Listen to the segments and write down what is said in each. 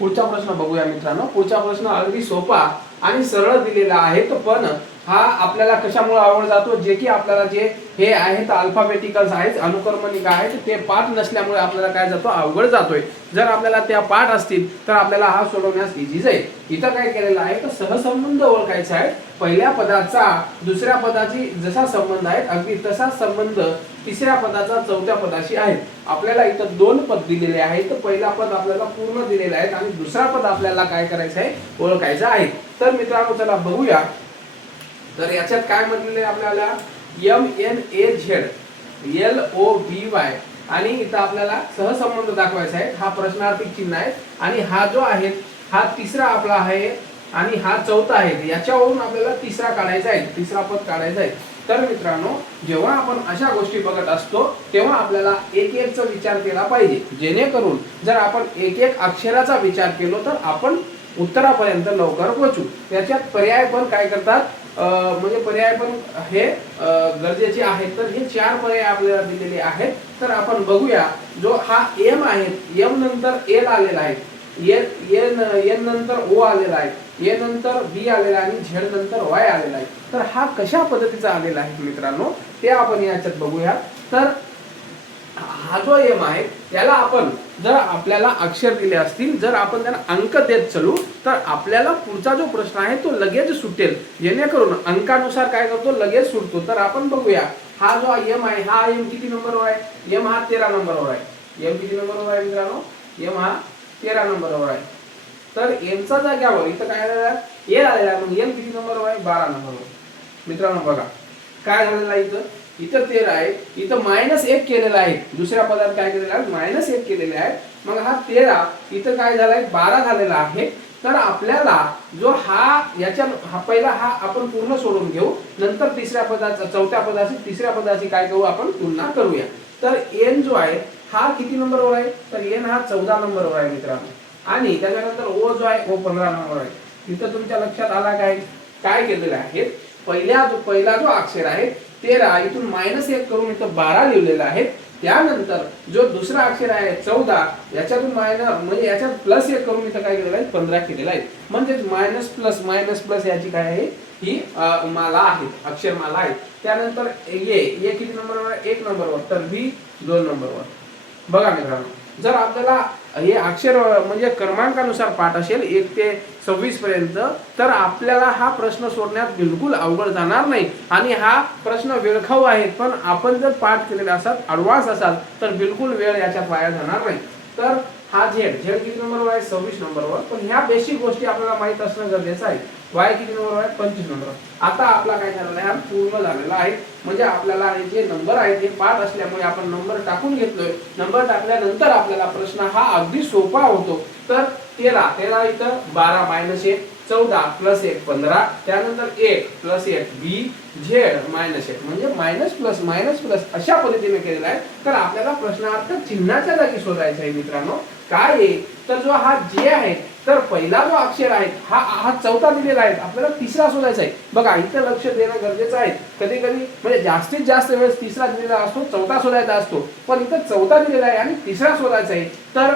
पुढचा प्रश्न बघूया मित्रांनो। पुढचा प्रश्न अगदी सोपा आणि सरळ दिलेला आहे, पण हा आपल्याला कशामुळे आवड जातो, जे की आपल्याला जे हे आहेत अल्फाबेटिकल्स आहेत, अनुक्रमणिक आहेत, ते पाठ नसल्यामुळे आपल्याला काय जातो, अवघड जातोय। जर आपल्याला त्या पाठ असतील तर आपल्याला हा सोडवण्यास इझी जाईल। इथं काय केलेलं आहे तर सहसंबंध ओळखायचा आहे। पहिल्या पदाचा दुसऱ्या पदाची जसा संबंध आहे अगदी तसाच संबंध तिसऱ्या पदाचा चौथ्या पदाशी आहे। आपल्याला इथं दोन पद दिलेले आहेत, पहिला पद आपल्याला पूर्ण दिलेला आहे आणि दुसरा पद आपल्याला काय करायचं आहे, ओळखायचं आहे। तर मित्रांनो चला बघूया। तर याच्यात काय म्हटलेले आपल्याला MNAZ आणि इथं आपल्याला सहसंबंध दाखवायचा आहे। हा प्रश्नार्थी चिन्ह आहे आणि हा जो आहे हा तिसरा आपला आहे आणि हा चौथा आहे। याच्यावरून आपल्याला तिसरा काढायचा आहे, तिसरा पद काढायचा आहे। तर मित्रांनो जेव्हा आपण अशा गोष्टी बघत असतो तेव्हा आपल्याला एक एकचा विचार केला पाहिजे, जेणेकरून जर आपण एक एक अक्षराचा विचार केलो तर आपण उत्तरापर्यंत लवकर पोहोचू। याच्यात पर्याय पण काय करतात, म्हणजे पर्याय पण हे गरजेचे आहेत। तर हे चार पर्याय आपल्याला दिलेले आहेत। तर आपण बघूया, जो हा एम आहे, एम नंतर एल आलेला आहे, एन नंतर ओ आलेला आहे, ए नंतर बी आलेला आहे आणि झेड नंतर वाय आलेला आहे। तर हा कशा पद्धतीचा आलेला आहे मित्रांनो ते आपण याच्यात बघूया। तर हा जो एम आहे त्याला आपण जर आपल्याला अक्षर दिले असतील, जर आपण त्यांना अंक देत चलू तर आपल्याला पुढचा जो प्रश्न आहे तो लगेच सुटेल, जेणेकरून अंकानुसार काय करतो लगेच सुटतो। तर आपण बघूया, हा जो एम आहे हा एम किती नंबरवर आहे, एम हा 13 नंबरवर आहे। एम किती नंबरवर आहे मित्रांनो, एम हा 13 नंबरवर आहे। तर एमचा जाग्यावर इथं काय आलेला आहे, ए आलेला आहे, मग एम किती नंबरवर आहे, 12 नंबरवर। मित्रांनो बघा काय झालेलं आहे, इथं 13 आहे, इथं -1 केलेला आहे, दुसऱ्या पदात काय केलेलं आहे -1 केलेले आहे। मग हा 13 इथं काय झालाय 12 झालेला आहे। तर आपल्याला जो हा याच्या हा पहिला हा आपण पूर्ण सोडून घेऊ, नंतर तिसऱ्या पदाचा चौथ्या पदाची तिसऱ्या पदाची काय करू आपण तुलना करूया। तर एन जो आहे हा किती नंबरवर आहे, तर एन हा 14 नंबरवर आहे मित्रांनो, आणि त्याच्यानंतर ओ जो आहे ओ 15 नंबरवर आहे। इथं तुमच्या लक्षात आला काय केलेलं आहे, पहिला जो अक्षर आहे 13 इथून -1 करून इथं 12 लिहिलेलं आहे। त्यानंतर जो दुसरा अक्षर आहे 14 याच्यातून म्हणजे याच्यात +1 करून इथं काय केलेलं आहे 15 केलेलं आहे। म्हणजे मायनस प्लस याची काय आहे ही माला आहे, अक्षरमाला आहे। त्यानंतर ए किती नंबरवर आहे, 1 नंबरवर, तर बी 2 नंबरवर। बघा मित्रांनो जर आपल्याला हे अक्षर म्हणजे क्रमांकानुसार पाठ असेल 1 ते 26 पर्यंत, तर आपल्याला हा प्रश्न सोडण्यात बिलकुल अवघड जाणार नाही आणि हा प्रश्न वेळखाऊ आहे। पण आपण जर पाठ केलेला असाल, ॲडव्हान्स असाल, तर बिलकुल वेळ याच्यात वाया जाणार नाही। तर हा झेड किती नंबरवर आहे, 26 नंबरवर। पण ह्या बेसिक गोष्टी आपल्याला माहित असणं गरजेचं आहे। वाय किती नंबरवर आहे, 25 नंबरवर। आता आपला काय झालेला आहे, हा पूर्ण झालेला आहे। म्हणजे आपल्याला हे जे नंबर आहेत हे पाठ असल्यामुळे आपण नंबर टाकून घेतलोय। नंबर टाकल्यानंतर आपल्याला प्रश्न हा अगदी सोपा होतो। तर 13 इथं 12 -1 14 +1 15, त्यानंतर 1 +1 बी, झेड -1 म्हणजे मायनस अशा पद्धतीने केलेला आहे। तर आपल्याला प्रश्नार्थ चिन्हाच्या जागी शोधायचा आहे मित्रांनो। काय आहे तर जो हा जे आहे, तर पहिला जो अक्षर आहे हा चौथा दिलेला आहे, आपल्याला तिसरा शोधायचा आहे। बघा इथं लक्ष देणं गरजेचं आहे। कधी म्हणजे जास्तीत जास्त वेळेस तिसरा दिलेला असतो, चौथा शोधायचा असतो, पण इथं चौथा दिलेला आहे आणि तिसरा शोधायचा आहे। तर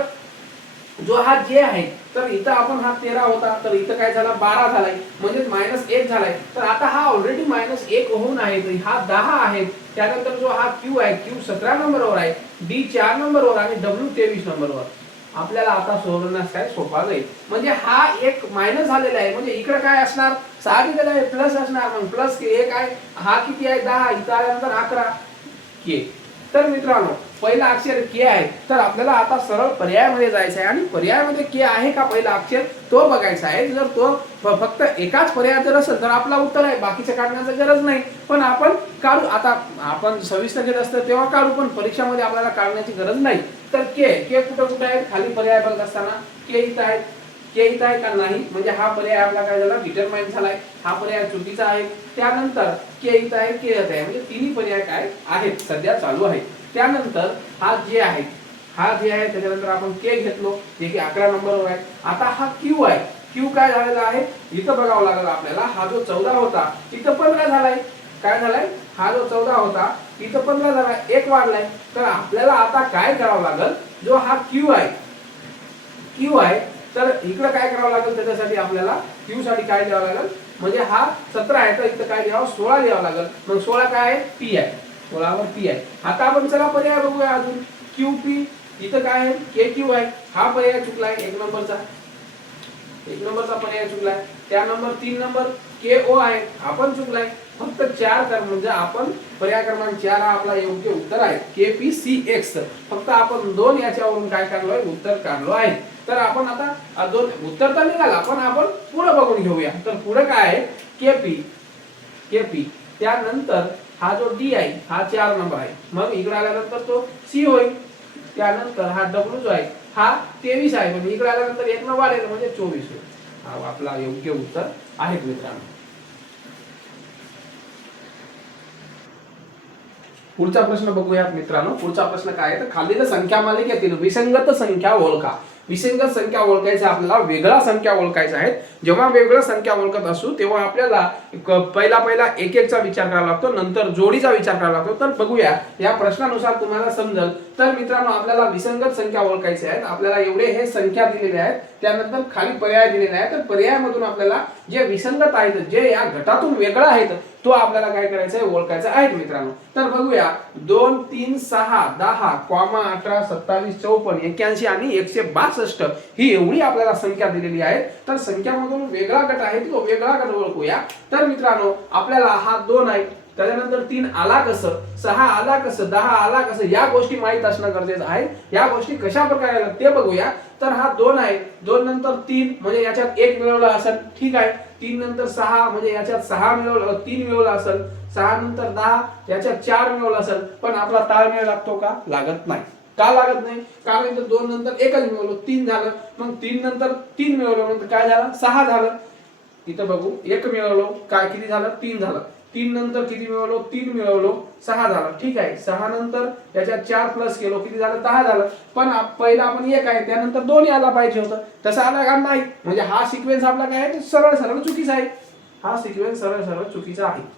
जो हा जे आहे, तर इथं आपण हा 13 होता, तर इथं काय झाला 12 झालाय, म्हणजे -1 झालाय। तर आता हा ऑलरेडी -1 होऊन आहे, तर हा 10 आहे। त्यानंतर जो हा क्यू आहे, क्यू 17 नंबरवर आहे, डी 4 नंबरवर आणि डब्ल्यू 23 नंबरवर। आपल्याला आता सोडवण्यास काय सोपा जाईल। म्हणजे हा एक मायनस झालेला आहे, म्हणजे इकडे काय असणार, साहजिकच आहे प्लस असणार। मग प्लस के काय, हा किती आहे 10, इथं आल्यानंतर 11 के। तर मित्रांनो पहिला अक्षर के आहे, तर आपल्याला आता सरळ पर्यायामध्ये जायचं आहे आणि पर्यायामध्ये के आहे का पहिला अक्षर तो बघायचा आहे। जर तो फक्त एकाच पर्याय जर असेल तर आपला उत्तर आहे, बाकीचं काढण्याची गरज नाही। पण आपण काढू, आता आपण सविस्तर घेत असतो तेव्हा काढू, पण परीक्षामध्ये आपल्याला काढण्याची गरज नाही। तर के कुठं आहे, खाली पर्याय बघत असताना के इथं आहे, के इथं आहे का नाही, म्हणजे हा पर्याय आपला काय झाला डिटरमाइन झालाय, हा पर्याय चुकीचा आहे। त्यानंतर के इथं आहे, के इथं आहे, म्हणजे तिन्ही पर्याय काय आहेत सध्या चालू आहे। त्यानंतर हा जे आहे, त्याच्यानंतर आपण के घेतलो जे की 11 नंबरवर आहे। आता हा क्यू आहे, क्यू काय झालेला आहे इथं बघावं लागेल आपल्याला। हा जो 14 होता इथं 15 झालाय, काय झालाय, हा जो 14 होता इथं 15 झालाय, 1 वाढलाय। तर आपल्याला आता काय करावं लागेल, जो हा क्यू आहे तर इकडे काय करावं लागेल त्याच्यासाठी आपल्याला क्यू साठी काय लिहावं लागेल, म्हणजे हा 17 आहे तर इथं काय लिहावं 16 लिहावं लागेल. मग 16 काय आहे पी आहे, 16 वर पी आहे. आता आपण चला पर्याय बघूया अजून. क्यू पी इथं काय आहे के क्यू आहे, हा पर्याय चुकलाय एक नंबरचा पर्याय चुकलाय. त्या नंबर 3 नंबर के ओ आहे, हा पण चुकलाय. फक्त 4 कर म्हणजे आपण पर्याय क्रमांक 4 हा आपला योग्य उत्तर आहे के पी सी एक्स. फक्त आपण 2 याच्यावरून काय काढलोय उत्तर काढलो आहे. तर आपण आता 2 उत्तर तर निघाला पण आपण पुढे बघून घेऊया. तर पुढे काय आहे के पी त्यानंतर हा जो डी आहे हा 4 नंबर आहे. मग इकडे आल्यानंतर तो सी होईल. त्यानंतर हा डब्ल्यू जो आहे हा 23 आहे, पण इकडे आल्यानंतर 1 न वाढेल म्हणजे 24 होईल. हा आपला योग्य उत्तर आहे मित्रांनो. पुढचा प्रश्न बघूया मित्रांनो. पुढचा प्रश्न काय आहे तर खालील संख्या मालिकेतील विसंगत संख्या ओळखा. विसंगत संख्या ओळखायचा आपल्याला वेगळा संख्या ओळखायचा आहे. जेव्हा वेगळ्या संख्या ओळखत असू तेव्हा आपल्याला पहिला एक एकचा विचार करावा लागतो, नंतर जोडीचा विचार करावा लागतो. तर बघूया या प्रश्नानुसार तुम्हाला समजेल. तर मित्रांनो आपल्याला विसंगत संख्या ओळखायच्या आहेत. आपल्याला एवढे हे संख्या दिलेले आहेत, त्यानंतर खाली पर्याय दिलेले आहेत. तर पर्यायामधून आपल्याला जे विसंगत आहेत, जे या गटातून वेगळा आहेत, तो आपल्याला काय करायचा आहे ओळखायचा आहे मित्रांनो. तर बघूया 2 3 6 10 18 27 54 81 आणि 162 ही एवढी आपल्याला संख्या दिलेली आहे. तर संख्यामधून वेगळा गट आहे तो वेगळा गट ओळखूया. तर मित्रांनो आपल्याला हा 2 आहे, त्याच्यानंतर 3 आला कसं, 6 आला कसं, 10 आला कसं, या गोष्टी माहित असणं गरजेचं आहे. या गोष्टी कशा प्रकारे आल्या ते बघूया. तर हा 2 आहे, 2 नंतर 3 म्हणजे याच्यात 1 मिळवला असेल, ठीक आहे. 3 नंतर 6 म्हणजे याच्यात 6 मिळवलं 3 मिळवला असेल. 6 नंतर 10 याच्यात 4 मिळवला असेल. पण आपला ताळमेळ लागतो का? लागत नाही. का लागत नाही? कारण इथं 2 नंतर 1च मिळवलं 3 झालं. मग 3 नंतर 3 मिळवलं म्हणजे काय झालं 6 झालं. इथं बघू 1 मिळवलो काय किती झालं 3 झालं. 3 नंतर किती मिळवलो 3 मिळवलो 6 झालं, ठीक आहे. 6 नंतर याच्यात 4 प्लस केलो किती झालं 10 झालं. पण पहिला आपण 1 आहे त्यानंतर 2 यायला पाहिजे होतं, तसं आला का नाही. म्हणजे हा सिक्वेन्स आपला काय आहे सरळ सरळ चुकीचा आहे. हा सिक्वेन्स सरळ सरळ चुकीचा आहे.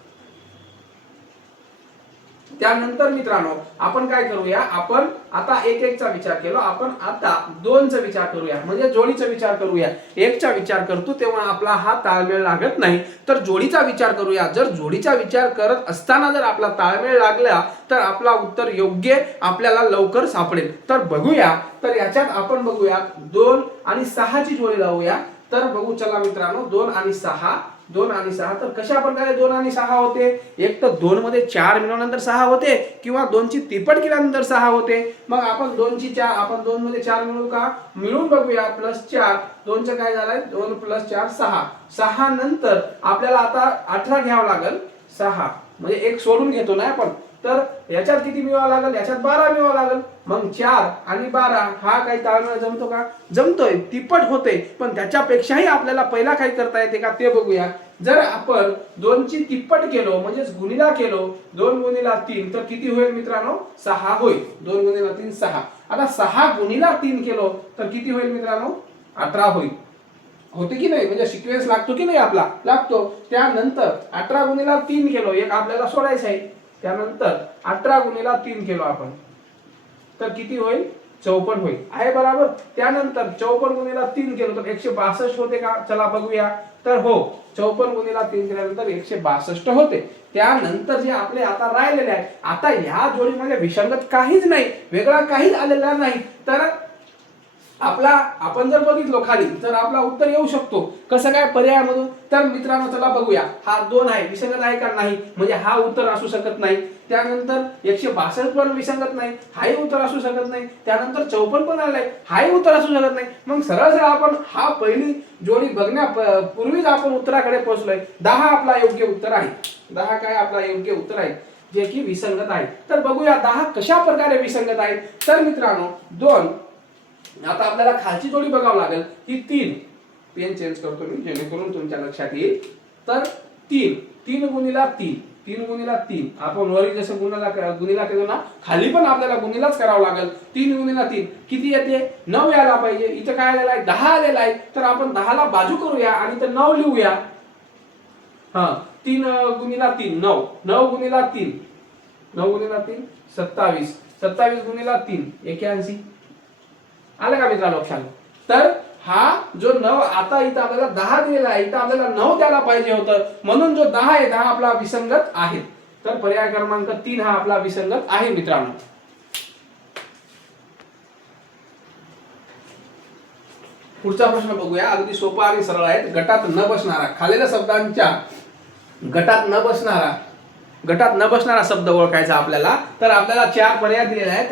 त्यानंतर मित्रांनो आपण काय करूया, आपण आता 1 1 चा विचार केला, आपण आता 2 चा विचार करूया म्हणजे जोडीचा विचार करूया. 1 चा विचार करतो तेव्हा आपला हा ताळमेळ लागत नाही, तर जोडीचा विचार करूया. जर जोडीचा विचार करत असताना जर आपला ताळमेळ लागला तर आपला उत्तर योग्य आपल्याला लवकर सापडेल. तर बघूया, तर याच्यात आपण बघूया 2 आणि 6 ची जोडी लावूया. तर बघू चला मित्रांनो 2 आणि 6 तर कशा प्रकारे 2 आणि 6 होते. एक तर 2 मध्ये 4 मिळवल्यानंतर 6 होते किंवा 2 ची तिप्पट केल्यानंतर 6 होते. मग आपण 2 ची 4 आपण 2 मध्ये 4 मिळवू का? मिळून बघूया. +4 2 चं काय झालंय 2 + 4 6. 6 नंतर आपल्याला आता 18 घ्यावं लागेल. 6 म्हणजे एक सोडून घेतो ना आपण. तर याच्यात किती मिळवावं लागेल, याच्यात 12 मिळवावं लागेल. मग 4 आणि 12 हा काही ताळमेळ जमतो का? जमतोय, तिप्पट होते. पण त्याच्यापेक्षाही आपल्याला पहिला काय करता येते का ते बघूया. जर आपण 2 ची तिप्पट केलो म्हणजे गुणिला केलो 2 × 3 तर किती होईल मित्रांनो 6 होईल. 2 × 3 6. आता 6 × 3 केलो तर किती होईल मित्रांनो 18 होईल. होते की नाही, म्हणजे सिक्वेन्स लागतो की नाही आपला लागतो. त्यानंतर 18 × 3 केलो, एक आपल्याला सोडायचं आहे. त्यानंतर 18 × 3 केलो आपण तर किती होईल 54 होईल, आहे बरोबर. त्यानंतर 54 × 3 केलो तर 162 होते का? चला बघूया. तर हो 54 × 3 केल्यानंतर 162 होते. त्यानंतर जे आपले आता राहिलेले आहे, आता ह्या जोडीमध्ये विसंगत काहीच नाही, वेगळा काहीच आलेला नाही. तर आपला आपण जर बघितलो खाली तर आपला उत्तर येऊ शकतो. कसं काय पर्यायामधून? तर मित्रांनो चला बघूया. हा 2 आहे विसंगत आहे का? नाही, म्हणजे हा उत्तर असू शकत नाही. त्यानंतर 162 पण विसंगत नाही, हाही उत्तर असू शकत नाही. त्यानंतर 54 पण आलाय, हाही उत्तर असू शकत नाही. मग सरळ सरळ आपण हा पहिली जोडी बघण्यापूर्वीच आपण उत्तराकडे पोहोचलोय. 10 आपला योग्य उत्तर आहे. 10 काय आपला योग्य उत्तर आहे जे की विसंगत आहे. तर बघूया 10 कशा प्रकारे विसंगत आहे. तर मित्रांनो 2 आता आपल्याला खालची जोडी बघावं लागेल. ही 3 पेन चेंज करतो मी जेणेकरून तुमच्या लक्षात येईल. तर 3 3 × 3 3 × 3 आपण वरी जसं गुणिला केलो ना, खाली पण आपल्याला गुणिलाच करावं लागेल. 3 × 3 किती येते 9 यायला पाहिजे. इथं काय आलेलं आहे 10 आलेला आहे. तर आपण 10 ला बाजू करूया आणि इथं 9 लिहूया. 3 × 3 9 9 × 3 9 × 3 27 27 × 3 81. आलं का मित्रांनो लक्षात? तर हा जो 9 आता इथं आपल्याला 10 दिलेला आहे, इथं आपल्याला 9 द्यायला पाहिजे होतं, म्हणून जो 10 आहे 10 आपला विसंगत आहे. तर पर्याय क्रमांक 3 हा आपला विसंगत आहे मित्रांनो. पुढचा प्रश्न बघूया, अगदी सोपा आणि सरळ आहे. गटात न बसणारा, खालील शब्दांच्या गटात न बसणारा शब्द ओळखायचा आपल्याला. तर आपल्याला 4 पर्याय दिलेले आहेत,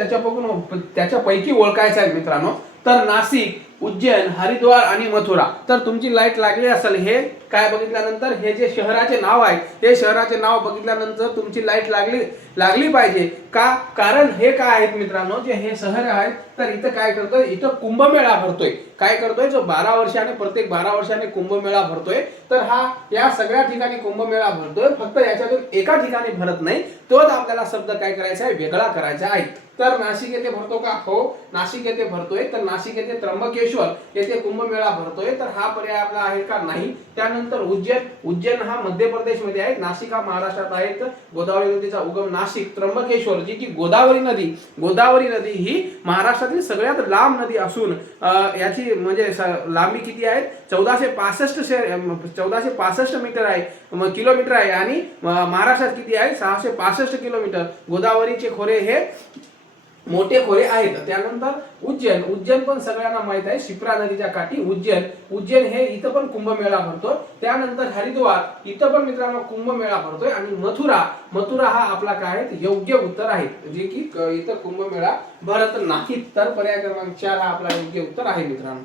त्याच्यापैकी ओळखायचा आहे मित्रांनो. तर नाशिक, उज्जैन, हरिद्वार आणि मथुरा. तर तुमची लाईट लागली असेल. हे काय बघितल्यानंतर हे जे शहराचे नाव आहे, हे शहराचे नाव बघितल्यानंतर तुमची लाईट लागली पाहिजे का? कारण हे काय आहेत मित्रांनो, जे हे शहर आहेत, तर इथं काय करतोय, इथं कुंभमेळा भरतोय. काय करतोय, जो 12 वर्षाने प्रत्येक 12 वर्षाने कुंभमेळा भरतोय. तर हा या सगळ्या ठिकाणी कुंभमेळा भरतोय, फक्त याच्यातून एका ठिकाणी भरत नाही. तोच आपल्याला शब्द काय करायचा आहे, वेगळा करायचा आहे. तर नाशिक येथे भरतो का? हो, नाशिक येथे भरतोय. तर नाशिक येथे त्र्यंबकेश्वर येथे कुंभमेळा भरतोय. तर हा पर्याय आपला आहे का? नाही. त्यानंतर उज्जैन हा मध्य प्रदेश मध्ये आहे, नाशिक हा महाराष्ट्रात आहे. गोदावरी नदीचा उगम नाशिक. त्र्यंबकेश्वर जी की गोदावरी नदी ही महाराष्ट्रातील सगळ्यात लांब नदी असून याची म्हणजे लांबी किती आहे? 1465 मीटर आहे, किलोमीटर आहे. आणि महाराष्ट्रात किती आहे? 665 किलोमीटर. गोदावरीचे खोरे हे मोठे खोरे आहेत. त्यानंतर उज्जैन पण सगळ्यांना माहित आहे, शिप्रा नदीच्या काठी उज्जैन हे इथं पण कुंभमेळा भरतो. त्यानंतर हरिद्वार, इथं पण मित्रांनो कुंभमेळा भरतोय. आणि मथुरा हा आपला काय आहे, योग्य उत्तर आहे, जे की इथं कुंभमेळा भरत नाही. तर पर्याय क्रमांक 4 हा आपला योग्य उत्तर आहे मित्रांनो.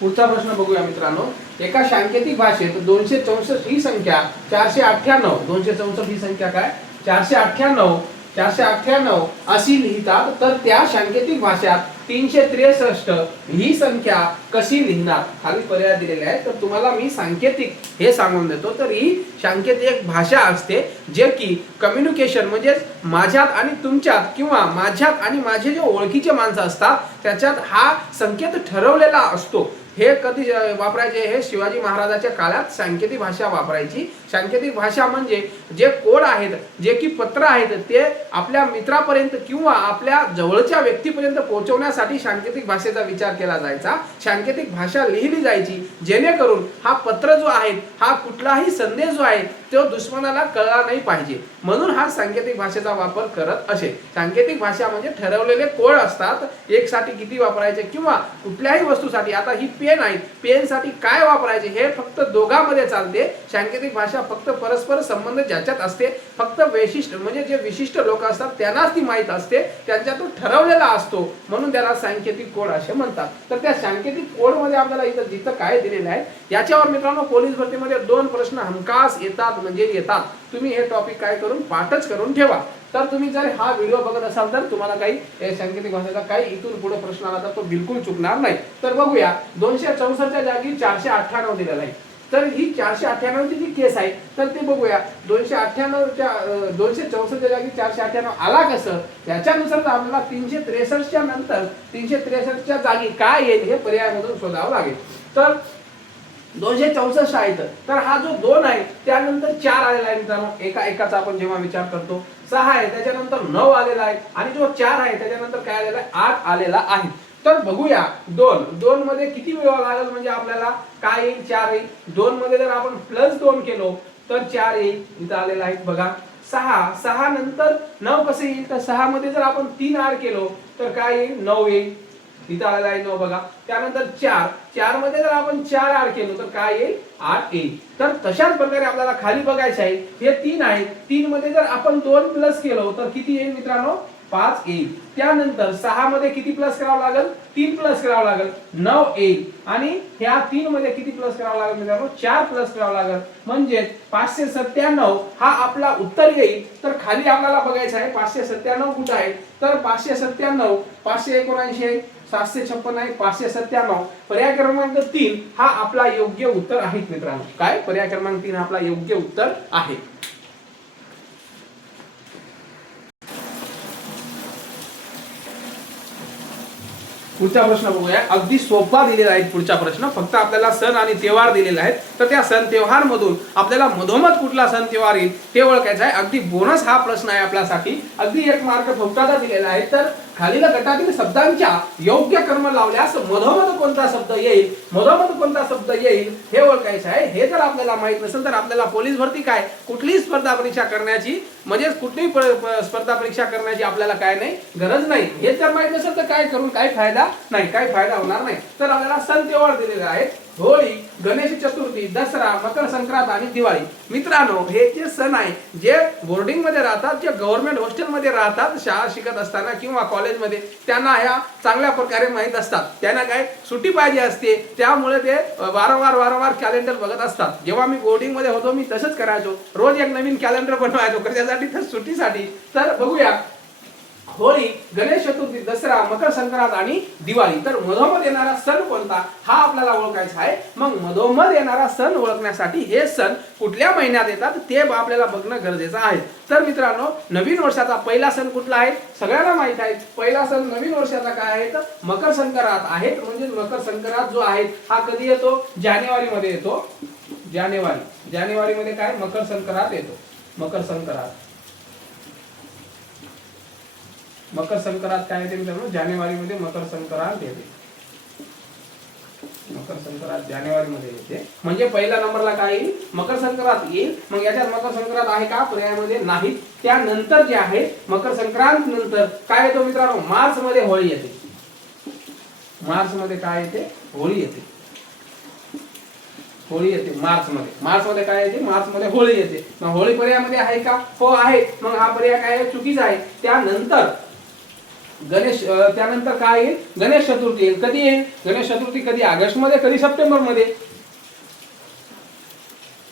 पुढचा प्रश्न बघूया मित्रांनो. एका सांकेतिक भाषेत 264 ही संख्या 498, 264 ही संख्या काय? 498 अशी लिहितात. तर त्या सांकेतिक भाषेत 363 ही संख्या कशी लिहिणार? खाली पर्याय दिलेले आहेत. तर तुम्हाला मी सांकेतिक हे सांगून देतो. तर ही सांकेतिक एक भाषा असते, जे की कम्युनिकेशन म्हणजे माझ्यात आणि तुमच्यात, किंवा माझ्यात आणि माझे जे ओळखीचे माणसं असतात त्याच्यात हा संकेत ठरवलेला असतो. हे कधी वापरायचे? हे शिवाजी महाराजांच्या काळात सांकेतिक भाषा वापरायची. सांकेतिक भाषा म्हणजे जे कोड आहेत, जे की पत्र आहेत, ते आपल्या मित्रापर्यंत किंवा आपल्या जवळच्या व्यक्तीपर्यंत पोहोचवण्यासाठी सांकेतिक भाषेचा विचार केला जायचा. सांकेतिक भाषा लिहिली जायची, जेणेकरून हा पत्र जो आहे, हा कुठलाही संदेश जो आहे तो दुश्मनाला कळला नाही पाहिजे, म्हणून हा सांकेतिक भाषेचा वापर करत असे. सांकेतिक भाषा म्हणजे ठरवलेले कोड असतात, एक साठी किती वापरायचे, किंवा कुठल्याही वस्तूसाठी. आता ही पेन आहे, पेन साठी काय वापरायचे हे फक्त दोघांमध्ये चालते. सांकेतिक भाषा फक्त परस्पर संबंध ज्याच्यात असते, फक्त वैशिष्ट्य म्हणजे जे विशिष्ट लोक असतात त्यांनाच ती माहित असते, त्यांच्यातून ठरवलेला असतो, म्हणून त्याला सांकेतिक कोड असे म्हणतात. तर त्या सांकेतिक कोड मध्ये आपल्याला इथं जिथं काय दिलेलं आहे, याच्यावर मित्रांनो पोलीस भरतीमध्ये 2 प्रश्न हमखास येतात म्हणजे येतात. तुम्ही हे टॉपिक काय करून पाठच करून ठेवा. तर तुम्ही जर हा व्हिडिओ बघत असाल तर तुम्हाला काही सांकेतिक भाषेचा काही इथून पुढे प्रश्न आला तर तो बिलकुल चुकणार नाही. तर बघूया, 264 च्या जागी 498 दिलेला आहे. तर ही 498 ची जी केस आहे, तर ते बघूया. 264 च्या जागी 498 आला कसं, त्याच्यानुसार आपल्याला 363 च्या नंतर 363 च्या जागी काय येईल हे पर्यायामधून शोधावं लागेल. तर 264 आहेत, तर हा जो 2 आहे त्यानंतर 4 आलेला आहे मित्रांनो. एकाचा आपण जेव्हा विचार करतो, 6 आहे, त्याच्यानंतर 9 आलेला आहे, आणि जो 4 आहे त्याच्यानंतर काय आलेला आहे, 8 आलेला आहे. तर बघूया, 2 मध्ये किती वेळ लागेल, म्हणजे आपल्याला काय येईल, 4 येईल. 2 मध्ये जर आपण +2 केलो तर 4 येईल, इथं आलेला आहे बघा. 6 नंतर 9 कसे येईल, तर 6 मध्ये जर आपण 3 ऍड केलो तर काय येईल, 9 येईल, इथं आलेला आहे 9 बघा. त्यानंतर 4 मध्ये जर आपण 4 ऍड केलो तर काय येईल, 8 येईल. तर तशाच प्रकारे आपल्याला खाली बघायचं आहे, हे 3 आहे, 3 मध्ये जर आपण 2 प्लस केलो तर किती येईल मित्रांनो, 5 येईल. त्यानंतर 6 मध्ये किती प्लस करावं लागेल, 3 प्लस करावं लागेल, 9 येईल. आणि ह्या 3 मध्ये किती प्लस करावं लागेल मित्रांनो, 4 प्लस करावं लागेल, म्हणजे 597 हा आपला उत्तर येईल. तर खाली आपल्याला बघायचं आहे 597 कुठे आहे, तर 597, 579, 756 आहे, 597. पर्याय क्रमांक 3 हा आपला योग्य उत्तर आहे मित्रांनो. काय, पर्याय क्रमांक 3 आपला योग्य उत्तर आहे. पुढचा प्रश्न बघूया, अगदी सोपा दिलेला आहे पुढचा प्रश्न. फक्त आपल्याला सण आणि त्योहार दिलेले आहेत, तर त्या सण त्योहार मधून आपल्याला मधोमध कुठला सण त्योहार येईल ते ओळखायचं आहे. अगदी बोनस हा प्रश्न आहे आपल्यासाठी, अगदी 1 मार्क फक्ताचा दिलेला आहे. तर खालील गटातील शब्दांच्या योग्य कर्म लावल्यास मधोमध कोणता शब्द येईल, मधोमध कोणता शब्द येईल हे ओळखायचं आहे. हे जर आपल्याला माहित नसेल तर आपल्याला पोलीस भरती काय कुठलीही स्पर्धा परीक्षा करण्याची म्हणजे कुठलीही स्पर्धा परीक्षा करण्याची आपल्याला काय नाही गरज नाही. हे जर माहित नसेल तर काय करून काय फायदा नाही, काय फायदा होणार नाही. तर आपल्याला सण त्योहार दिलेले आहेत. होळी, गणेश चतुर्थी, दसरा, मकर संक्रांत आणि दिवाळी. मित्रांनो, हे जे सण आहे जे बोर्डिंग मध्ये राहतात, जे गव्हर्नमेंट हॉस्टेल मध्ये राहतात शाळा शिकत असताना किंवा कॉलेजमध्ये, त्यांना ह्या चांगल्या प्रकारे माहित असतात. त्यांना काय सुट्टी पाहिजे असते, त्यामुळे ते वारंवार कॅलेंडर बघत असतात. जेव्हा मी बोर्डिंग मध्ये होतो मी तसंच करायचो, रोज एक नवीन कॅलेंडर बनवायचो कशासाठी तर सुट्टीसाठी. तर बघूया, होळी, गणेश चतुर्थी, दसरा, मकर संक्रांत आणि दिवाळी. तर मधोमध येणारा सण कोणता हा आपल्याला ओळखायचा आहे. मग मधोमध येणारा सण ओळखण्यासाठी हे सण कुठल्या महिन्यात येतात ते आपल्याला बघणं गरजेचं आहे. तर मित्रांनो, नवीन वर्षाचा पहिला सण कुठला आहे सगळ्यांना माहित आहे. पहिला सण नवीन वर्षाचा काय आहे तर मकर संक्रांत आहे. म्हणजे मकर संक्रांत जो आहे हा कधी येतो, जानेवारी मध्ये येतो. जानेवारी मध्ये काय मकर संक्रांत येतो. मकर संक्रांत काय येते मित्रांनो, जानेवारी मध्ये मकर संक्रांत येते. मकर संक्रांत जानेवारी मध्ये येते. म्हणजे पहिल्या नंबरला काय येईल, मकर संक्रांत येईल. मग याच्यात मकर संक्रांत आहे का पर्यायामध्ये नाही. त्यानंतर जे आहे मकर संक्रांत नंतर काय येतो मित्रांनो, मार्च मध्ये होळी येते. मार्च मध्ये काय येते, होळी येते. मार्च मध्ये काय येते, मार्च मध्ये होळी येते. मग होळी पर्यायामध्ये आहे का, हो आहे. मग हा पर्याय काय आहे, चुकीचा आहे. त्यानंतर काय येईल, गणेश चतुर्थी येईल. कधी येईल गणेश चतुर्थी, कधी ऑगस्ट मध्ये कधी सप्टेंबर मध्ये,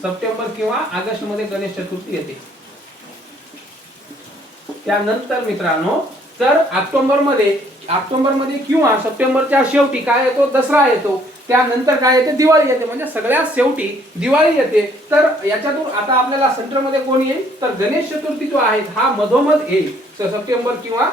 सप्टेंबर किंवा ऑगस्ट मध्ये गणेश चतुर्थी येते. त्यानंतर मित्रांनो तर ऑक्टोबर मध्ये किंवा सप्टेंबरच्या शेवटी काय येतो, दसरा येतो. त्यानंतर काय येते, दिवाळी येते. म्हणजे सगळ्यात शेवटी दिवाळी येते. तर याच्यातून आता आपल्याला सेंटर मध्ये कोण येईल तर गणेश चतुर्थी जो आहे हा मधोमध येईल. सप्टेंबर किंवा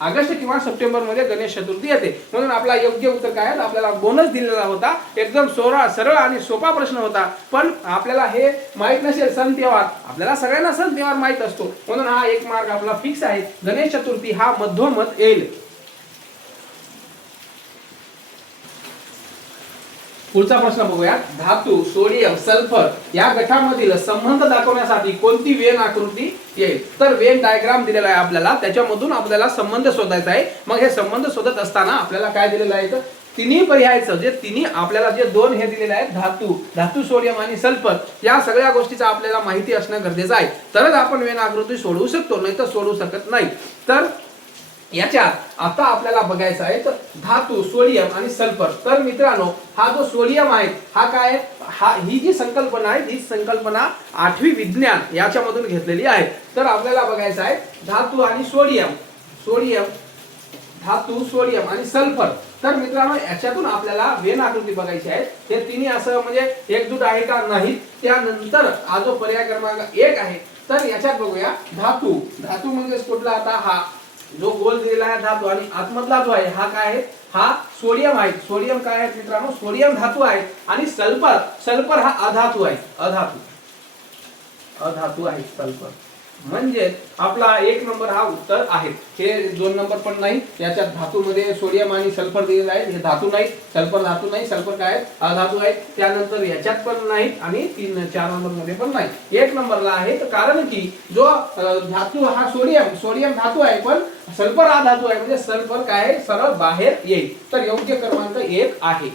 ऑगस्ट किंवा सप्टेंबर मध्ये गणेश चतुर्थी येते. म्हणून आपला योग्य उत्तर काय आहे, आपल्याला बोनस दिलेला होता. एकदम सरळ आणि सोपा प्रश्न होता. पण आपल्याला हे माहित नसेल सण त्योहार, आपल्याला सगळ्यांना सण त्योहार माहित असतो म्हणून हा एक मार्क आपला फिक्स आहे. गणेश चतुर्थी हा मधोमध येईल. पुढचा प्रश्न बघूया. धातू, सोडियम, सल्फर या गटामधील संबंध दाखवण्यासाठी कोणती वेन आकृती येईल. तर वेन डायग्राम दिलेला आहे आपल्याला, त्याच्यामधून आपल्याला संबंध शोधायचा आहे. मग हे संबंध शोधत असताना आपल्याला काय दिलेलं आहे तर तिन्ही पर्यायचं जे तिन्ही आपल्याला जे दोन हे दिलेले आहेत, धातू, सोडियम आणि सल्फर, या सगळ्या गोष्टीचा आपल्याला माहिती असणं गरजेचं आहे. तरच आपण वेन आकृती सोडवू शकतो, नाही तर सोडवू शकत नाही. तर याच्यात आता आपल्याला बघायचं आहे तर धातू, सोडियम आणि सल्फर. तर मित्रांनो हा जो सोडियम आहे हा काय आहे, ही जी संकल्पना आहे ही संकल्पना 8वी विज्ञान याच्यामधून घेतलेली आहे. तर आपल्याला बघायचं आहे धातू आणि धातू, सोडियम आणि सल्फर. तर मित्रांनो याच्यातून आपल्याला वेन आकृती बघायची आहे. हे तिन्ही असं म्हणजे एकजूट आहे का नाही. त्यानंतर हा जो पर्याय क्रमांक 1 आहे तर याच्यात बघूया धातू म्हणजे कुठला, आता हा जो गोल दिलेला आहे धातू आणि आतमधला जो आहे हा काय आहे, हा सोडियम आहे. सोडियम काय आहे मित्रांनो, सोडियम धातू आहे. आणि सल्फर हा अधातू आहे. अधातू आहे सल्फर. म्हणजे आपला 1 नंबर हा उत्तर आहे. हे 2 नंबर पण नाही. याच्यात धातू मध्ये सोडियम आणि सल्फर दिलेला आहे. हे धातू नाही, सल्फर धातू नाही. सल्फर काय आहे, अधातू आहे. त्यानंतर याच्यात पण नाही आणि 3-4 नंबर मध्ये पण नाही. 1 नंबरला आहे. कारण की जो धातू हा सोडियम धातू आहे पण सल्फर अधातू आहे. म्हणजे सल्फर काय आहे, सरळ बाहेर येईल. तर योग्य क्रमांक 1 आहे.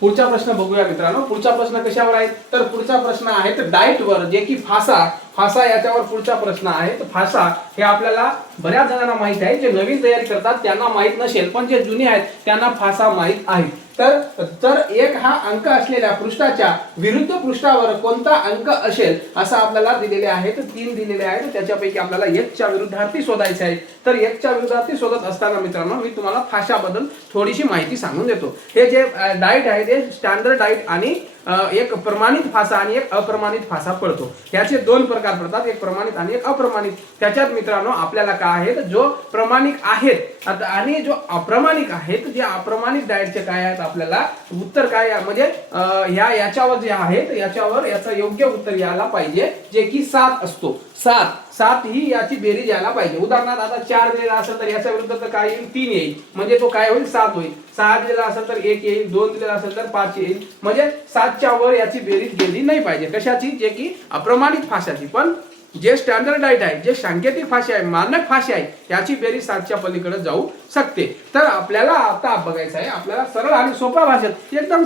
पुढचा प्रश्न बघूया मित्रांनो. पुढचा प्रश्न कशावर आहे तर पुढचा प्रश्न आहे तर डाएट वर, जे की फासा याच्यावर पुढचा प्रश्न आहे. तर फासा हे आपल्याला बऱ्याच जणांना माहित आहे. जे नवीन तयारी करतात त्यांना माहित नसेल, पण जे जुने आहेत त्यांना फासा माहित आहे. तर 1 हा अंक असलेल्या पृष्ठाच्या विरुद्ध पृष्ठावर कोणता अंक असेल असं आपल्याला दिलेले आहे. तर 3 दिलेले आहेत. त्याच्यापैकी आपल्याला 1 च्या विरुद्धार्थी शोधायचे आहे. तर 1 च्या विरुद्धार्थी शोधत असताना मित्रांनो मी तुम्हाला फाशाबद्दल थोडीशी माहिती सांगून देतो. हे जे डाएट आहे ते स्टँडर्ड डाएट आणि एक प्रमाणित फासा आणि एक अप्रमाणित फासा पडतो। याचे दोन प्रकार पडतात, एक प्रमाणित आणि एक अप्रमाणित। त्याच्यात मित्रांनो आपल्याला काय आहे, जो प्रमाणित आहेत आणि जो अप्रमाणित आहेत, जे अप्रमाणित डाएटचे काय आहेत आपल्याला उत्तर काय म्हणजे याच्यावर जे आहेत याच्यावर याचं योग्य उत्तर यायला पाहिजे, जे की 7 असतो। 7 ही याची बेरीज यायला पाहिजे। उदाहरणार्थ आता 4 दिलेला असेल तर याच्या विरुद्ध तर काय येईल, 3 येईल, म्हणजे तो काय होईल 7 होईल। 6 दिलेला असेल तर 1 येईल, 2 दिलेला असेल तर 5 येईल, म्हणजे 7च्या वर याची बेरीज गेली नाही पाहिजे। कशाची, जे की अप्रमाणित फाशाची। पण जे स्टँडर्ड डाएट आहे, जे सांकेतिक फाशी आहे, मानक फाशी आहे, याची बेरीज 7च्या पलीकडे जाऊ शकते। तर आपल्याला आता बघायचं आहे, आपल्याला सरळ आणि सोप्या भाषेत एकदम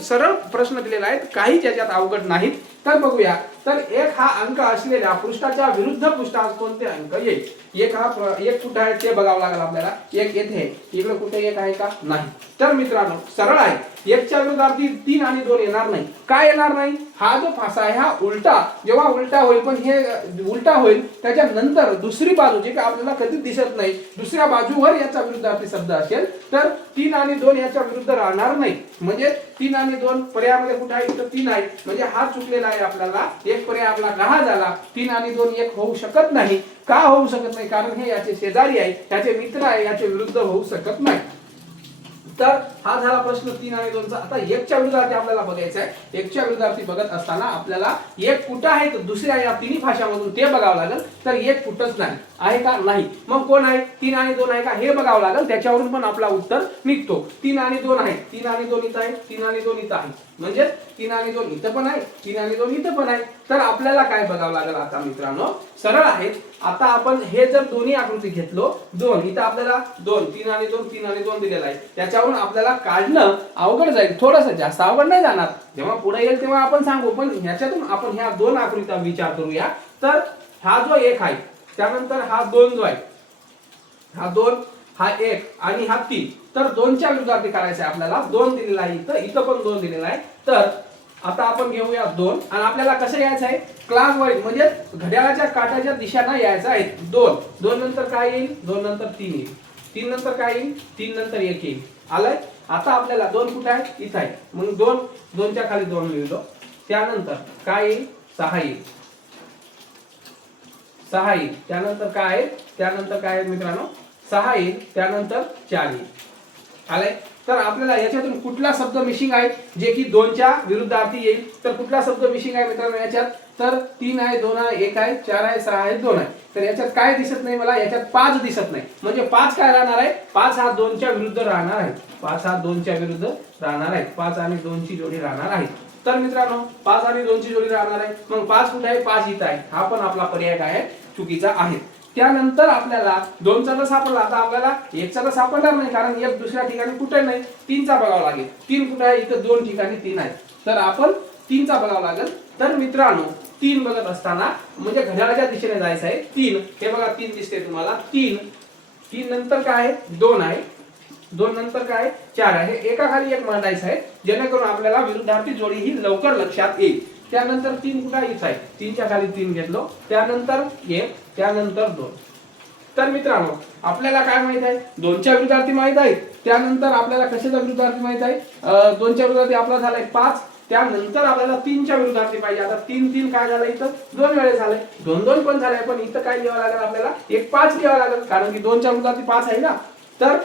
सरळ प्रश्न दिलेला आहे, काही त्याच्यात अवघड नाहीत। तर बघूया, तर एक हा अंक असलेल्या पृष्ठाच्या विरुद्ध पृष्ठास कोणते अंक येईल। एक कुठे आहे ते बघावं लागेल आपल्याला। एक येथे, इकडे कुठे एक आहे का, नाही। तर मित्रांनो सरळ आहे, एकच्या विरुद्धार्थी 3 आणि 2 येणार नाही। काय येणार नाही, हा जो फासा आहे हा उलटा, जेव्हा उलटा होईल, पण हे उलटा होईल त्याच्यानंतर दुसरी बाजू जी का आपल्याला कधीच दिसत नाही, दुसऱ्या बाजूवर याचा विरुद्धार्थी शब्द असेल तर 3 आणि 2 याच्या विरुद्ध राहणार नाही। म्हणजे 3 आणि 2 पर्यायामध्ये कुठे आहे, इथं 3 आहे, म्हणजे हा चुकलेला आहे आपल्याला। एक पर्याय आपला गहाळ झाला, 3 आणि 2 एक होऊ शकत नाही। का होऊ शकत नाही, कारण हे याचे शेजारी आहे, याचे मित्र आहे, याचे विरुद्ध होऊ शकत नाही। तर हा झाला प्रश्न 3 आणि 2चा। आता 1च्या विरुद्धार्थी आपल्याला बघायचं आहे। 1च्या विरुद्धार्थी बघत असताना आपल्याला एक कुठं आहे तर दुसऱ्या या तिन्ही भाषांमधून ते बघावं लागेल। तर एक कुठंच नाही आहे का, नाही, मग कोण आहे, 3 आणि 2 आहे का हे बघावं लागेल, त्याच्यावरून पण आपला उत्तर निघतो। 3 आणि 2 आहे, 3 आणि 2 इथं आहे, 3 आणि 2 इथं आहे, म्हणजे 3 आणि 2 इथं पण आहे, 3 आणि 2 इथं पण आहे। तर आपल्याला काय बघावं लागेल आता मित्रांनो, सरळ आहेत। आता आपण हे जर दोन्ही आकृती घेतलो, 2 इथं आपल्याला 2, 3 आणि 2, 3 आणि 2 दिलेला आहे, त्याच्यावरून आपल्याला काढणं अवघड जाईल, थोडंसं जास्त अवघड नाही जाणार। जेव्हा पुढे येईल तेव्हा आपण सांगू, पण ह्याच्यातून आपण ह्या 2 आकृत्या विचार करूया। तर हा जो 1 आहे, त्यानंतर हा 2 जो आहे, हा 2, हा 1 आणि हा 3, तर 2च्या विरुद्धार्थी करायचं आहे आपल्याला। 2 दिलेला आहे इथं, इथं पण 2 दिलेला आहे। तर आता आपण घेऊया 2 आणि आपल्याला कसं यायचं आहे, क्लॉकवाईज, म्हणजे घड्याळाच्या काट्याच्या दिशेनं यायचं आहे। 2 नंतर काय येईल, 2 नंतर 3 येईल, 3 नंतर काय येईल, 3 नंतर 1 येईल, आलाय। आता आपल्याला 2 कुठे आहे, इथं आहे, मग 2च्या खाली 2 लिहिलो। त्यानंतर काय येईल, 6 येईल, 6 येईल, त्यानंतर काय आहे, त्यानंतर काय आहे मित्रांनो, 6 येईल, त्यानंतर 4 येईल, आलाय। तर आपल्याला याच्यातून कुठला शब्द मिसिंग आहे, जे की 2च्या विरुद्धार्थी येईल। तर कुठला शब्द मिसिंग आहे मित्रांनो याच्यात, तर 3 आहे, 2 आहे, 1 आहे, 4 आहे, 6 आहे, 2 आहे। तर याच्यात काय दिसत नाही मला, याच्यात 5 दिसत नाही, म्हणजे 5 काय राहणार आहे, 5 हा 2च्या विरुद्ध राहणार आहे, 5 हा 2च्या विरुद्ध राहणार आहे, 5 आणि 2ची जोडी राहणार आहे। तर मित्रांनो 5 आणि 2ची जोडी राहणार आहे, मग 5 कुठे आहे, 5 इथं आहे, हा पण आपला पर्याय काय आहे, चुकीचा आहे। त्यानंतर आपल्याला 2चा तर सापडला, आता आपल्याला 1चा तर सापडणार नाही, कारण 1 दुसऱ्या ठिकाणी कुठे नाही, 3चा बघावा लागेल। 3 कुठे आहे, इथं 2 ठिकाणी 3 आहे, तर आपण 3चा बघावा लागेल। तर मित्रांनो 3 बघत असताना म्हणजे घड्याळाच्या दिशेने जायचं आहे। 3 हे बघा, 3 दिसते तुम्हाला, 3 नंतर काय आहे, 2 आहे, 2 नंतर काय, 4 आहे, एका खाली एक मांडायचं आहे, जेणेकरून आपल्याला विरुद्धार्थी जोडी ही लवकर लक्षात येईल। त्यानंतर 3 कुठे इथं आहे, 3च्या खाली 3 घेतलो, त्यानंतर 1, त्यानंतर 2। तर मित्रांनो आपल्याला काय माहित आहे, 2च्या विरुद्धार्थी माहित आहे, त्यानंतर आपल्याला कशाचा विरुद्धार्थी माहित आहे, 2च्या विरुद्धार्थी आपला झालाय 5, त्यानंतर आपल्याला 3च्या विरुद्धार्थी पाहिजे। आता 3 काय झालं, इथं 2 वेळेस झालंय, 2 पण झालंय, पण इथं काय लिहावं लागेल आपल्याला, 5 लिहावं लागेल, कारण की 2च्या विरुद्धार्थी 5 आहे ना। तर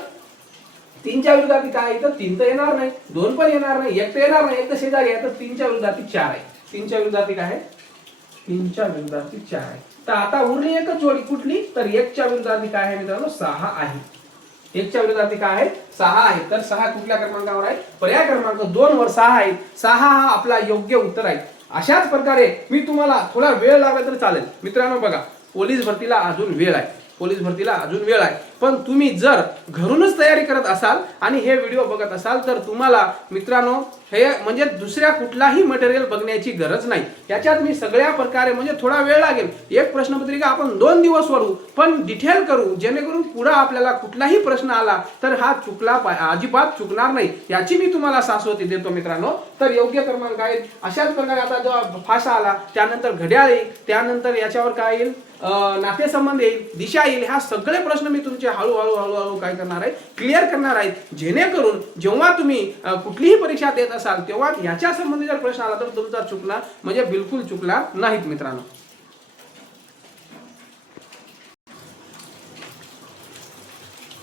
3च्या विरुद्धार्थी काय, इथं 3 तर येणार नाही, 2 पण येणार नाही, 1 तर येणार नाही, 1 तर शेजारी आहे, तर 3च्या विरुद्धार्थी 4 आहे। 3च्या विरुद्धार्थी काय आहे, 3च्या विरुद्धार्थी 4 आहे। तर आता उरली एकच जोडी, कुठली, तर 1च्या विरुद्धार्थी काय आहे मित्रांनो, 6 आहे। 1च्या विरुद्धार्थी काय आहे, 6 आहे। तर 6 कुठल्या क्रमांकावर आहे, पर्याय क्रमांक 2 वर 6 आहे। 6 हा आपला योग्य उत्तर आहे। अशाच प्रकारे मी तुम्हाला थोडा वेळ लागला तर चालेल मित्रांनो। बघा, पोलीस भरतीला अजून वेळ आहे, पोलीस भरतीला अजून वेळ आहे, पण तुम्ही जर घरूनच तयारी करत असाल आणि हे व्हिडिओ बघत असाल तर तुम्हाला मित्रांनो हे म्हणजे दुसऱ्या कुठलाही मटेरियल बघण्याची गरज नाही। याच्यात मी सगळ्या प्रकारे म्हणजे थोडा वेळ लागेल, एक प्रश्नपत्रिका आपण 2 दिवस सोडवू, पण डिटेल करू, जेणेकरून पुढे आपल्याला कुठलाही प्रश्न आला तर हा चुकला अजिबात चुकणार नाही, याची मी तुम्हाला शाश्वती देतो मित्रांनो। तर योग्य क्रमांक आहे। अशाच प्रकारे आता जो फासा आला, त्यानंतर घड्याळ येईल, त्यानंतर याच्यावर काय येईल, नातेसंबंध येईल, दिशा येईल, ह्या सगळे प्रश्न मी तुमचे हळूहळू काय करणार आहे, क्लिअर करणार आहे, जेणेकरून जेव्हा तुम्ही कुठलीही परीक्षा देत असाल तेव्हा याच्या संबंधी जर प्रश्न आला तर तुमचा चुकणार म्हणजे बिलकुल चुकणार नाहीत मित्रांनो.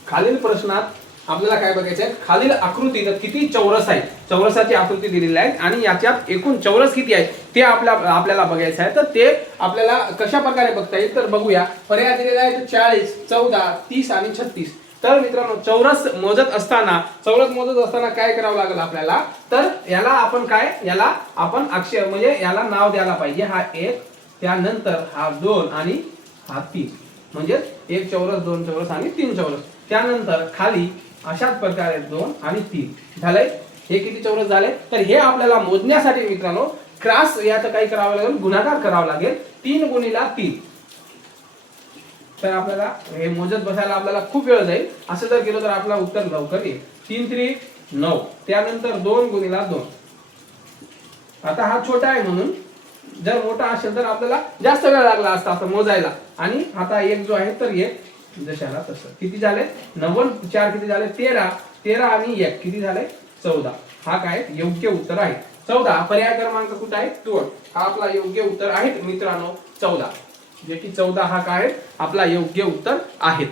खालील प्रश्नात आपल्याला काय बघायचं आहे, खालील आकृतीत किती चौरस आहेत, चौरसाची आकृती दिलेली आहे आणि याच्यात एकूण चौरस किती आहे ते आपल्याला बघायचं आहे. तर ते आपल्याला कशा प्रकारे बघता येईल तर बघूया. पर्याय दिलेले आहेत 40, 14, 30 आणि 36. तर मित्रांनो चौरस मोजत असताना काय करावं लागेल आपल्याला, तर याला आपण अक्षर म्हणजे याला नाव द्यायला पाहिजे. हा 1, त्यानंतर हा 2 आणि हा 3, म्हणजे 1 चौरस, 2 चौरस आणि 3 चौरस. त्यानंतर खाली अशाच प्रकारे 2 आणि 3 झालंय. हे किती चौरस झाले तर हे आपल्याला मोजण्यासाठी मित्रांनो क्रॉस याचं काही करावं लागेल, गुणाकार करावा लागेल. 3 गुणिला 3. तर आपल्याला हे मोजत बसायला आपल्याला खूप वेळ जाईल. असं जर केलं तर आपला उत्तर लवकर येईल. 3 3 9. त्यानंतर 2 गुणिला 2. आता हा छोटा आहे म्हणून जर मोठा असेल तर आपल्याला जास्त वेळ लागला असता असं मोजायला. आणि आता एक जो आहे तर एक जशाला तसं. किती झाले 9 4 किती झाले 13. 13 आणि 1 किती झाले 14. हा काय योग्य उत्तर आहे 14. पर्याय क्रमांक कुठे आहे 2. हा आपला योग्य उत्तर आहे मित्रांनो 14. जे की 14 हा काय आपला योग्य उत्तर आहे.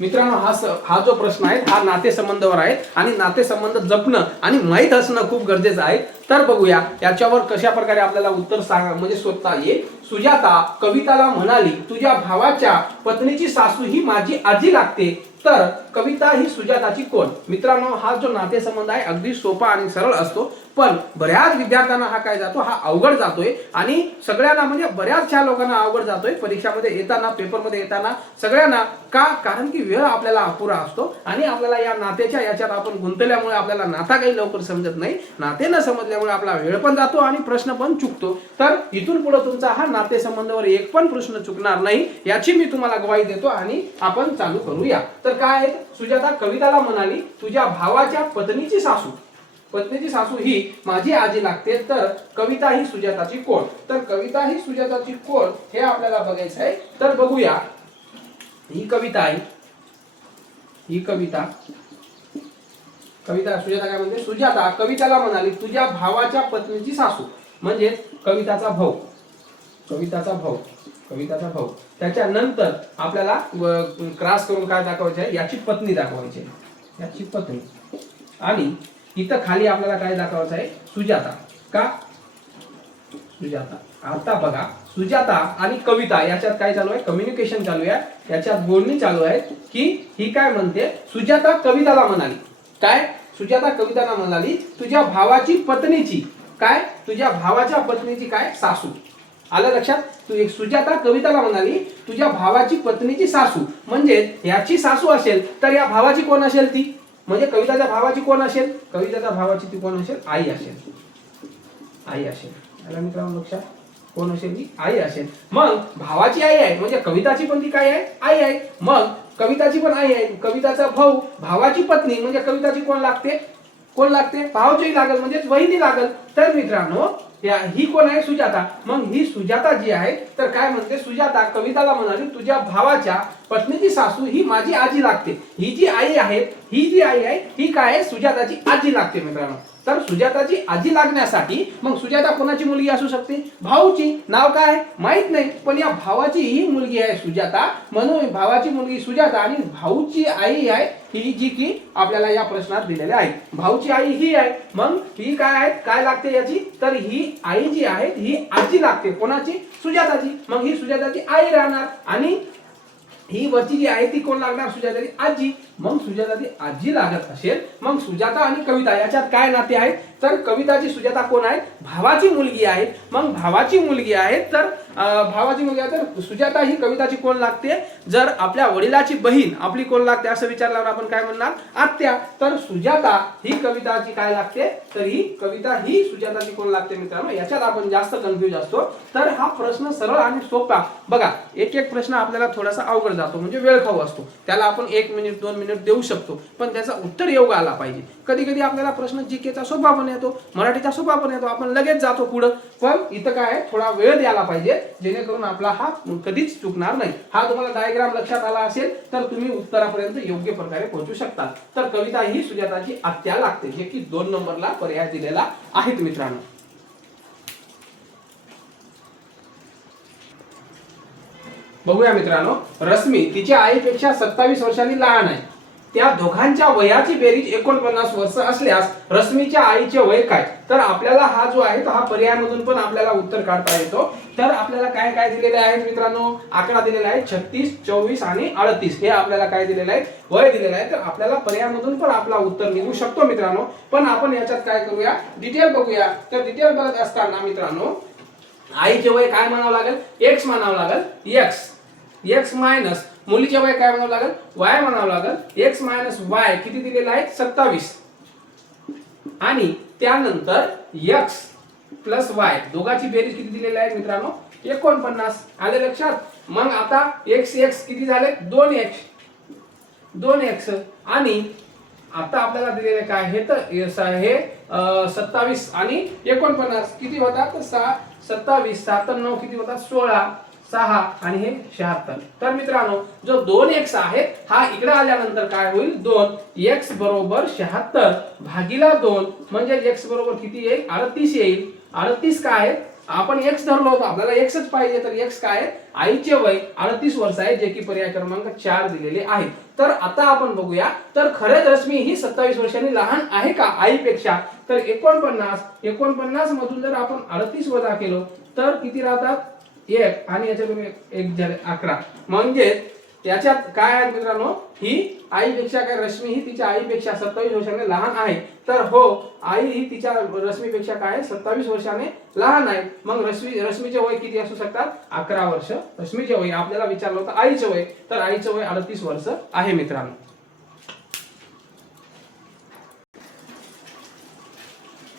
मित्रांनो हा जो प्रश्न आहे हा नातेसंबंधावर आहे आणि नातेसंबंध जपणं आणि माहीत असणं खूप गरजेचं आहे. तर बघूया याच्यावर कशा प्रकारे आपल्याला उत्तर सांगा म्हणजे शोधता येईल. सुजाता कविताला म्हणाली, तुझ्या भावाच्या पत्नीची सासू ही माझी आजी लागते, तर कविता ही सुजाताची कोण. मित्रांनो हा जो नातेसंबंध आहे अगदी सोपा आणि सरळ असतो, पण बऱ्याच विद्यार्थ्यांना हा काय जातो, हा अवघड जातोय. आणि सगळ्यांना म्हणजे बऱ्याचशा लोकांना अवघड जातोय परीक्षामध्ये येताना, पेपरमध्ये येताना सगळ्यांना. का कारण की वेळ आपल्याला अपुरा असतो आणि आपल्याला या नात्याच्या याच्यात आपण गुंतल्यामुळे आपल्याला नाता काही लवकर समजत नाही. नाते न समजल्यामुळे आपला वेळ पण जातो आणि प्रश्न पण चुकतो. तर इथून पुढे तुमचा हा नातेसंबंधावर एक पण प्रश्न चुकणार नाही याची मी तुम्हाला ग्वाही देतो आणि आपण चालू करूया. तर काय आहे, सुजाता कविताला म्हणाली, तुझ्या भावाच्या पत्नीची सासू ही माझी आजी लागते, तर कविता ही सुजाताची कोण. तर कविता ही सुजाताची कोण हे आपल्याला बघायचं आहे. तर बघूया. ही कविता आहे, ही कविता सुजाता काय म्हणते, सुजाता कविताला म्हणाली, तुझ्या भावाच्या पत्नीची सासू म्हणजे कविताचा भाऊ. त्याच्यानंतर आपल्याला क्रॉस करून काय दाखवायचं आहे, याची पत्नी दाखवायची आहे, याची पत्नी. आणि इथं खाली आपल्याला काय दाखवायचं आहे, सुजाता. का सुजाता. आता बघा सुजाता आणि कविता याच्यात काय चालू आहे, कम्युनिकेशन चालू आहे, याच्यात बोलणी चालू आहे. की ही काय म्हणते, सुजाता कविताला म्हणाली, काय सुजाता कविताला म्हणाली, तुझ्या भावाची पत्नीची काय, तुझ्या भावाच्या पत्नीची काय सासू. आलं लक्षात. तू सुजाता कविताला म्हणाली, तुझ्या भावाची पत्नीची सासू म्हणजे याची सासू असेल तर या भावाची कोण असेल ती, म्हणजे कविताच्या भावाची कोण असेल, कविताच्या भावाची ती कोण असेल, आई असेल. आला मित्रांनो लक्षात, कोण असेल ती आई असेल. मग भावाची आई आहे म्हणजे कविताची पण ती काय आहे, आई आहे. मग कविताची पण आई आहे, कविताचा भाऊ, भावाची पत्नी म्हणजे कविताची कोण लागते, भावाची लागल म्हणजे वहिनी लागल. तर मित्रांनो ही कोण आहे, सुजाता. मग ही सुजाता जी आहे तर काय म्हणते, सुजाता कविताला म्हणाली, तुझ्या भावाच्या पत्नीची सासू ही माझी आजी लागते. ही जी आई आहे ही काय आहे, सुजाताची आजी लागते मित्रांनो. तर सुजाताची आजी लागण्यासाठी मग सुजाता कोणाची मुलगी असू शकते, भाऊची. नाव काय माहित नाही, पण या भावाची ही मुलगी आहे सुजाता, म्हणून भावाची मुलगी सुजाता. आणि भाऊची आई आहे ही जी की आपल्याला या प्रश्नात दिलेली आहे. भाऊची आई ही आहे, मग ही काय आहे, काय लागते याची, तर ही आई जी आहे ही आजी लागते. कोणाची, सुजाताची. मग ही सुजाताची आई राहणार आणि ही वरची जी आहे ती कोण लागणार, सुजाताची आजी. मग सुजाताची आजी लागत असेल, मग सुजाता आणि कविता याच्यात काय नाते आहे, तर कविताची सुजाता कोण आहे, भावाची मुलगी आहे. मग भावाची मुलगी आहे तर सुजाता ही कविताची कोण लागते, जर आपल्या वडिलाची बहीण आपली कोण लागते असं विचारल्यावर आपण काय म्हणणार, आत्या. तर सुजाता ही कविताची काय लागते, तर ही कविता ही सुजाताची कोण लागते मित्रांनो. याच्यात आपण जास्त कन्फ्युज असतो. तर हा प्रश्न सरळ आणि सोपा. बघा एक प्रश्न आपल्याला थोडासा अवघड जातो म्हणजे वेळ खाऊ असतो, त्याला आपण 1 मिनिट 2 मिनिट देऊ शकतो, पण त्याचा उत्तर योग्य आला पाहिजे. कधी कधी आपल्याला प्रश्न जीकेचा सोपा पण येतो, मराठीचा सोपा पण येतो, आपण लगेच जातो पुढं. पण इथं काय आहे, थोडा वेळ द्यायला पाहिजे जेणेकरून आपला हा कधीच चुकणार नाही. हा तुम्हाला डायग्राम लक्षात आला असेल तर तुम्ही उत्तरापर्यंत योग्य प्रकारे पोहोचू शकता. तर कविता ही सुजाताची आत्या लागते, जे की 2 नंबरला पर्याय दिलेला आहेत मित्रांनो. बघूया मित्रांनो, रश्मी तिच्या आईपेक्षा 27 वर्षांनी लहान आहे. त्या दोघांच्या वयाची बेरीज 49 वर्ष असल्यास रश्मीच्या आईचे वय काय? तर आपल्याला हा जो आहे हा पर्यायामधून पण आपल्याला उत्तर काढता येतो. तर आपल्याला काय काय दिलेले आहेत मित्रांनो, आकडा दिलेला आहे 36, 24 आणि 38. हे आपल्याला काय दिलेलं आहे, वय दिलेलं आहे. तर आपल्याला पर्यायामधून पण आपला उत्तर निघू शकतो मित्रांनो. पण आपण याच्यात काय करूया, डिटेल बघूया. तर डिटेल बघत असताना मित्रांनो, आईचे वय काय म्हणावं लागेल, x म्हणावं लागेल. x मायनस मुलीचे वय काय म्हणावं लागेल, y म्हणावं लागेल. x मायनस y किती दिलेला आहे, 27. आणि त्यानंतर x प्लस y दोघांची बेरीज किती दिलेली आहे मित्रांनो, 49. आले लक्षात. मग आता x किती झाले, 2x. आणि आता आपल्याला दिलेले काय हे, तर हे 27 आणि 49 किती होतात, 27 7 9 किती होतात, 16 6 आणि हे 76. तर मित्रांनो, जो 2x आहे हा इकडे आल्यानंतर काय होईल, 2x बरोबर 76 भागिले 2 म्हणजे x बरोबर किती येईल, 38 येईल. 38 काय आहे, आपण x धरलो होतो, आपल्याला xच पाहिजे. तर x काय आहे, आईचे वय 38 वर्ष आहे, जे की पर्याय क्रमांक 4 दिलेले आहे. तर आता आपण बघूया, तर खरंच रश्मी ही 27 वर्षांनी लहान आहे का आईपेक्षा? तर 49 मधून जर आपण 38 वजा केलो तर किती राहतात, 1 आणि याच्यातून 1 झाले 11. म्हणजे याच्यात काय आहे मित्रांनो, ही आईपेक्षा काय, रश्मी ही तिच्या आईपेक्षा 27 वर्षांनी लहान आहे. तर हो, आई ही तिच्या रश्मीपेक्षा काय 27 वर्षाने लहान आहे. मग रश्मीचे वय किती असू शकतात, 11 वर्ष. रश्मीचे वय आपल्याला विचारलं होतं आईचे वय, तर आईचे वय 38 वर्ष आहे मित्रांनो.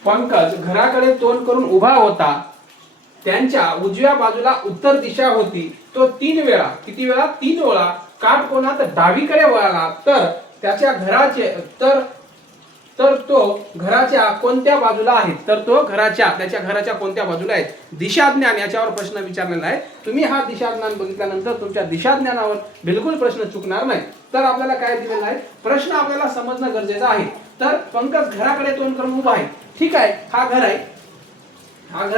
पंकज घराकडे तोंड करून उभा होता. त्यांच्या उजव्या बाजूला उत्तर दिशा होती. तो 3 वेळा, किती वेळा, 3 वेळा काटकोनात डावीकडे वळाला. तर त्याच्या घराचे तो घराच्या कोणत्या बाजूला आहे? तर तो त्याच्या घराच्या कोणत्या बाजूला आहे? दिशाज्ञान याच्यावर प्रश्न विचारलेला आहे. तुम्ही हा दिशाज्ञान बघितल्यानंतर तुमच्या दिशाज्ञानावर बिलकुल प्रश्न चुकणार नाही. तर आपल्याला काय दिलेला आहे, प्रश्न आपल्याला समजणं गरजेचं आहे. तर पंकज घराकडे तोंड करून उभा आहे. ठीक आहे, हा घर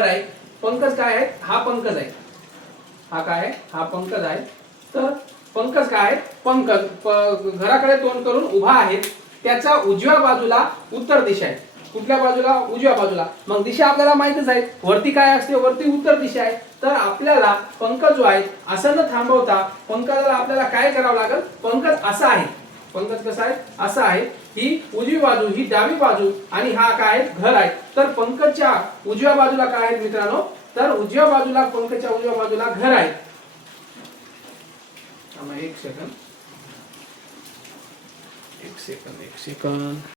आहे. पंकज काय आहे, हा पंकज आहे. हा काय आहे, हा पंकज आहे. तर पंकज काय आहे, पंकज घराकडे तोंड करून उभा आहे. त्याचा उजव्या बाजूला उत्तर दिशा आहे. कुठल्या बाजूला, उजव्या बाजूला. मग दिशा आपल्याला माहितच आहे, वरती काय असते, वरती उत्तर दिशा आहे. तर आपल्याला पंकज जो आहे असं न थांबवता पंकजाला आपल्याला काय करावं लागेल, पंकज असा आहे. पंकज कसा आहे, असा आहे. ही उजवी बाजू, ही डावी बाजू आणि हा काय आहे, घर आहे. तर पंकजच्या उजव्या बाजूला काय आहे मित्रांनो, तर उजव्या बाजूला, पंकजच्या उजव्या बाजूला घर आहे. एक सेकंद